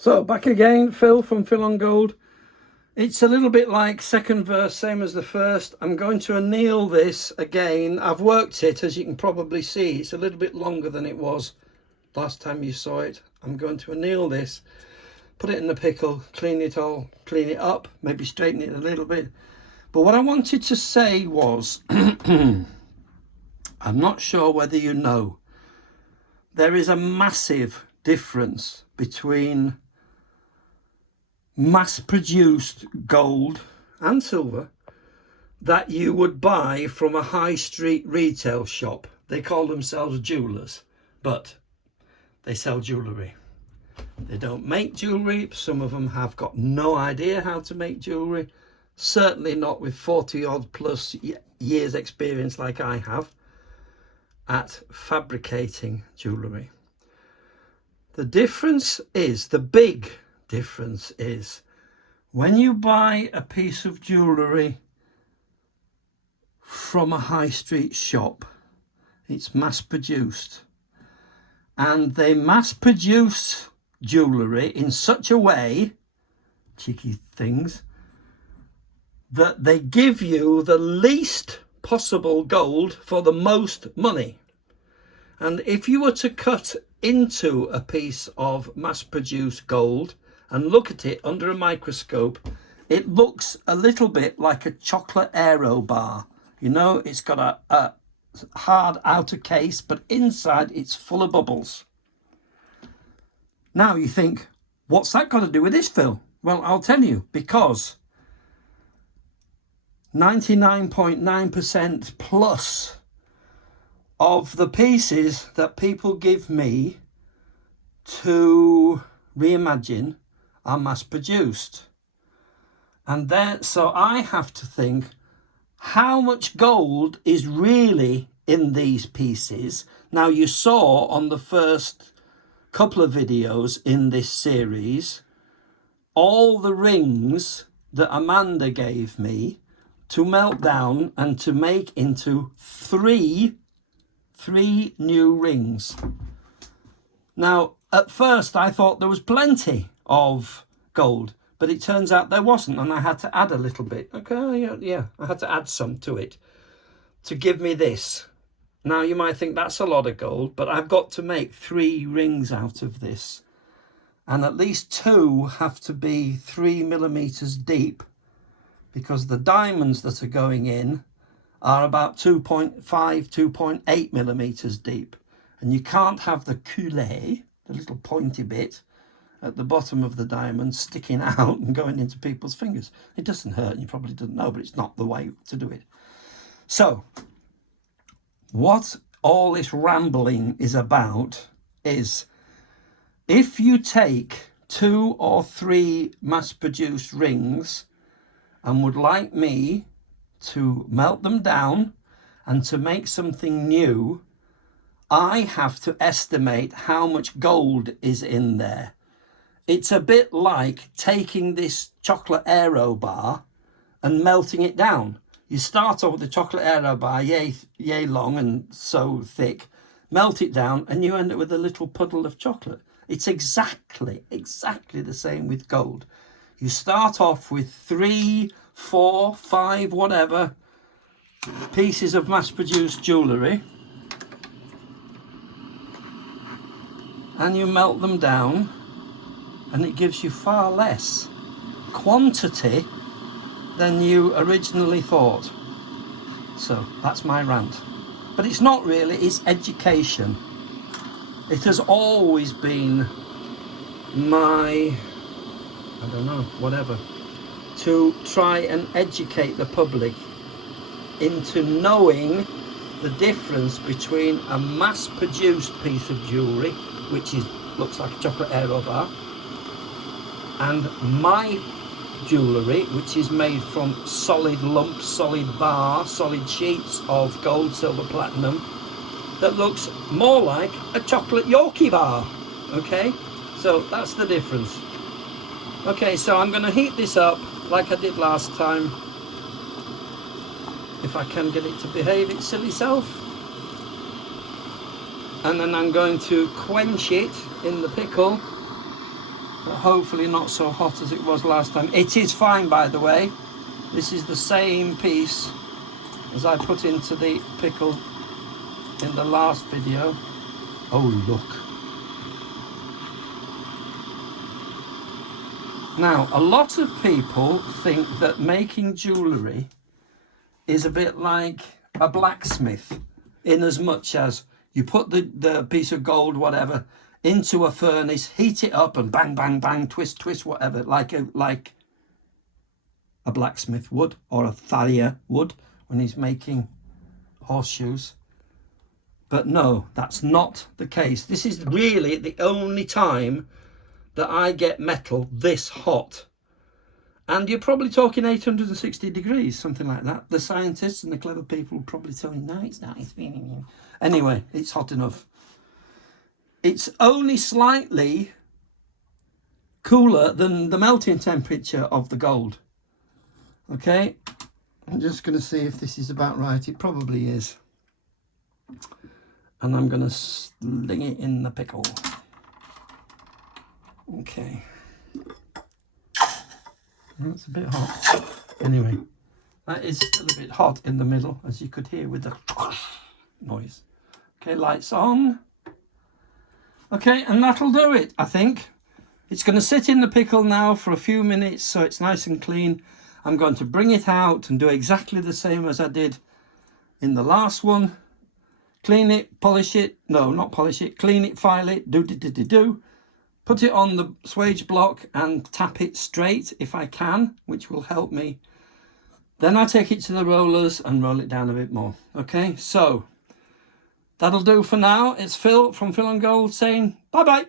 So back again, Phil from Phil on Gold. It's a little bit like second verse, same as the first. I'm going to anneal this again. I've worked it, as you can probably see. It's a little bit longer than it was last time you saw it. I'm going to anneal this, put it in the pickle, clean it up, maybe straighten it a little bit. But what I wanted to say was, I'm not sure whether you know, there is a massive difference between mass-produced gold and silver that you would buy from a high street retail shop. They call themselves jewellers, but they sell jewellery. They don't make jewellery. Some of them have got no idea how to make jewellery, certainly not with 40 odd plus years experience like I have at fabricating jewellery. The difference is, the big difference is, when you buy a piece of jewellery from a high street shop, it's mass produced, and they mass produce jewellery in such a way, cheeky things, that they give you the least possible gold for the most money. And if you were to cut into a piece of mass-produced gold and look at it under a microscope, it looks a little bit like a chocolate aero bar. You know, it's got a hard outer case, but inside it's full of bubbles. Now you think, what's that got to do with this, Phil? Well, I'll tell you, because 99.9% plus of the pieces that people give me to reimagine are mass produced. And then, so I have to think, how much gold is really in these pieces? Now, you saw on the first couple of videos in this series, all the rings that Amanda gave me to melt down and to make into three new rings. Now, at first I thought there was plenty of gold, but it turns out there wasn't, and I had to add a little bit. Okay, yeah, I had to add some to it to give me this. Now, you might think that's a lot of gold, but I've got to make 3 rings out of this, and at least 2 have to be 3 millimeters deep, because the diamonds that are going in are about 2.5, 2.8 millimeters deep. And you can't have the culet, the little pointy bit at the bottom of the diamond, sticking out and going into people's fingers. It doesn't hurt, and you probably didn't know, but it's not the way to do it. So, what all this rambling is about is, if you take 2 or 3 mass-produced rings and would like me to melt them down and to make something new, I have to estimate how much gold is in there. It's a bit like taking this chocolate aero bar and melting it down. You start off with the chocolate aero bar, yay long and so thick, melt it down, and you end up with a little puddle of chocolate. It's exactly the same with gold. You start off with 3, 4, 5, whatever pieces of mass-produced jewellery, and you melt them down, and it gives you far less quantity than you originally thought. So that's my rant. But it's not really, it's education. It has always been my, I don't know, whatever, to try and educate the public into knowing the difference between a mass-produced piece of jewellery, which looks like a chocolate aero bar, and my jewellery, which is made from solid lumps, solid bar, solid sheets of gold, silver, platinum, that looks more like a chocolate Yorkie bar. Okay, so that's the difference. Okay, so I'm going to heat this up like I did last time, if I can get it to behave its silly self, and then I'm going to quench it in the pickle but hopefully not so hot as it was last time. It is fine, by the way. This is the same piece as I put into the pickle in the last video. Oh, look. Now, a lot of people think that making jewellery is a bit like a blacksmith, in as much as you put the piece of gold, whatever, into a furnace, heat it up, and bang, bang, bang, twist, twist, whatever, like a blacksmith would, or a farrier would when he's making horseshoes. But no, that's not the case. This is really the only time that I get metal this hot. And you're probably talking 860 degrees, something like that. The scientists and the clever people will probably tell you, no, it's not. Anyway, it's hot enough. It's only slightly cooler than the melting temperature of the gold. Okay, I'm just going to see if this is about right. It probably is. And I'm going to sling it in the pickle. Okay. That's a bit hot. Anyway, that is still a bit hot in the middle, as you could hear with the noise. Okay, lights on. Okay, and that'll do it, I think. It's going to sit in the pickle now for a few minutes so it's nice and clean. I'm going to bring it out and do exactly the same as I did in the last one. Clean it, polish it. No, not polish it. Clean it, file it, do. Put it on the swage block and tap it straight if I can, which will help me. Then I take it to the rollers and roll it down a bit more. Okay, so that'll do for now. It's Phil from Phil and Gold saying bye-bye.